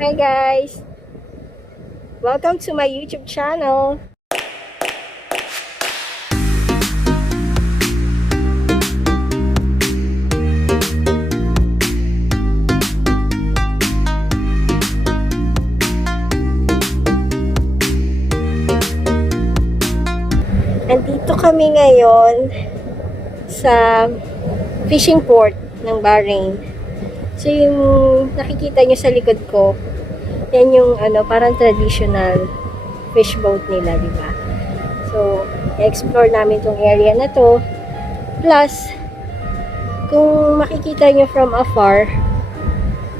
Hi guys! Welcome to my YouTube channel. Nandito kami ngayon sa fishing port ng Bahrain. So yung nakikita nyo sa likod ko, yan yung parang traditional fish boat nila, di ba? So, explore namin tong area na to. Plus, kung makikita nyo from afar,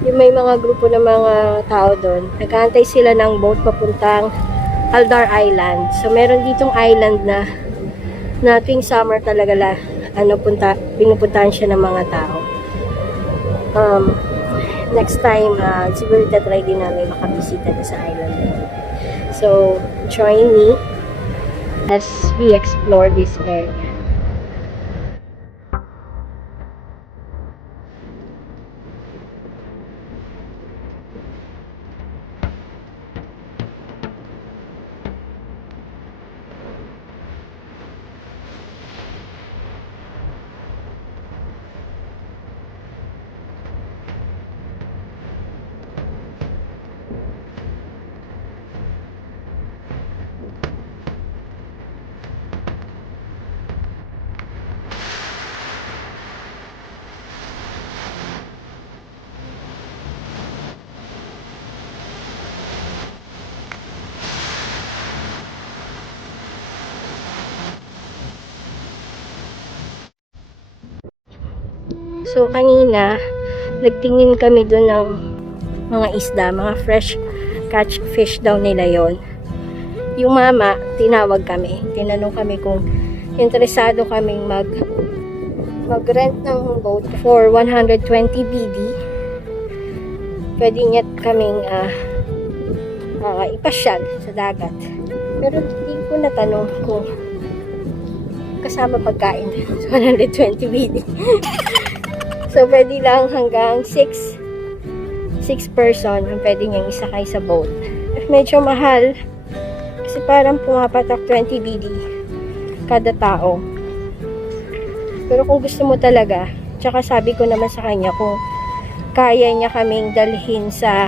yung may mga grupo ng mga tao doon, nag-aantay sila ng boat papuntang Aldar Island. So, meron ditong island na tuwing summer talaga pinupuntahan siya ng mga tao. Next time, siguro tatry din namin makabisita sa island na yun. So, join me as we explore this area. So, kanina, nagtingin kami doon ng mga isda, mga fresh catch fish daw nila yon. Yung mama, tinawag kami. Tinanong kami kung interesado kaming mag-rent ng boat for 120 BD. Pwede niya kaming ipasyal sa dagat. Pero hindi ko natanong kung kasama pagkain sa 120 BD. So, pwede lang hanggang 6 person ang pwede niyang isakay sa boat. Medyo mahal. Kasi parang pumapatak 20 BD kada tao. Pero kung gusto mo talaga, tsaka sabi ko naman sa kanya kung kaya niya kaming dalhin sa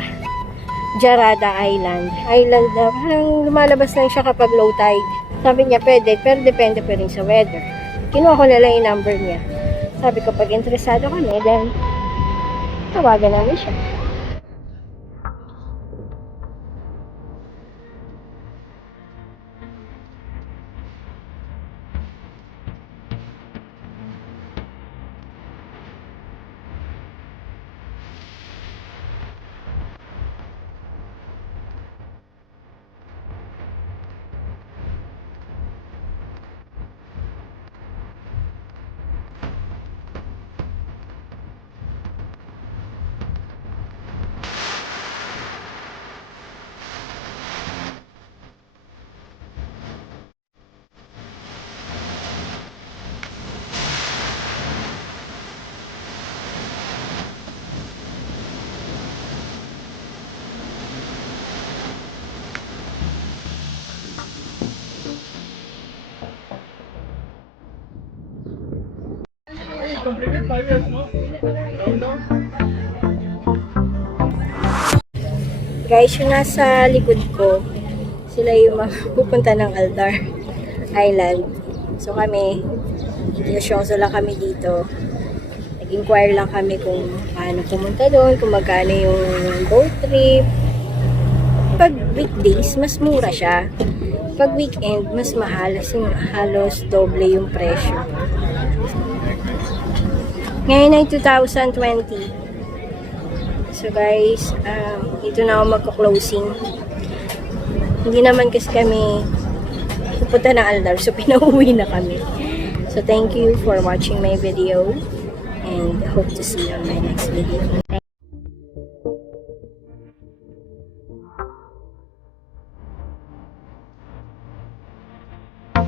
Jarada Island. Island na parang lumalabas lang siya kapag low tide. Sabi niya pwede, pero depende pa rin sa weather. Kinuha ko na lang yung number niya. Sabi ko, pag interesado kami, then tawagan namin siya. Guys, yung nasa likod ko, sila yung pupunta ng Aldar Island. So kami, inosyoso lang kami dito. Nag-inquire lang kami kung paano pumunta doon, kung magkano yung boat trip. Pag weekdays, mas mura siya. Pag weekend, mas mahal. Kasi halos doble yung presyo. Ngayon ay 2020. So guys, dito na ako magko-closing. Hindi naman kasi kami pupunta ng Aldar, so pinauwi na kami. So thank you for watching my video and hope to see you on my next video.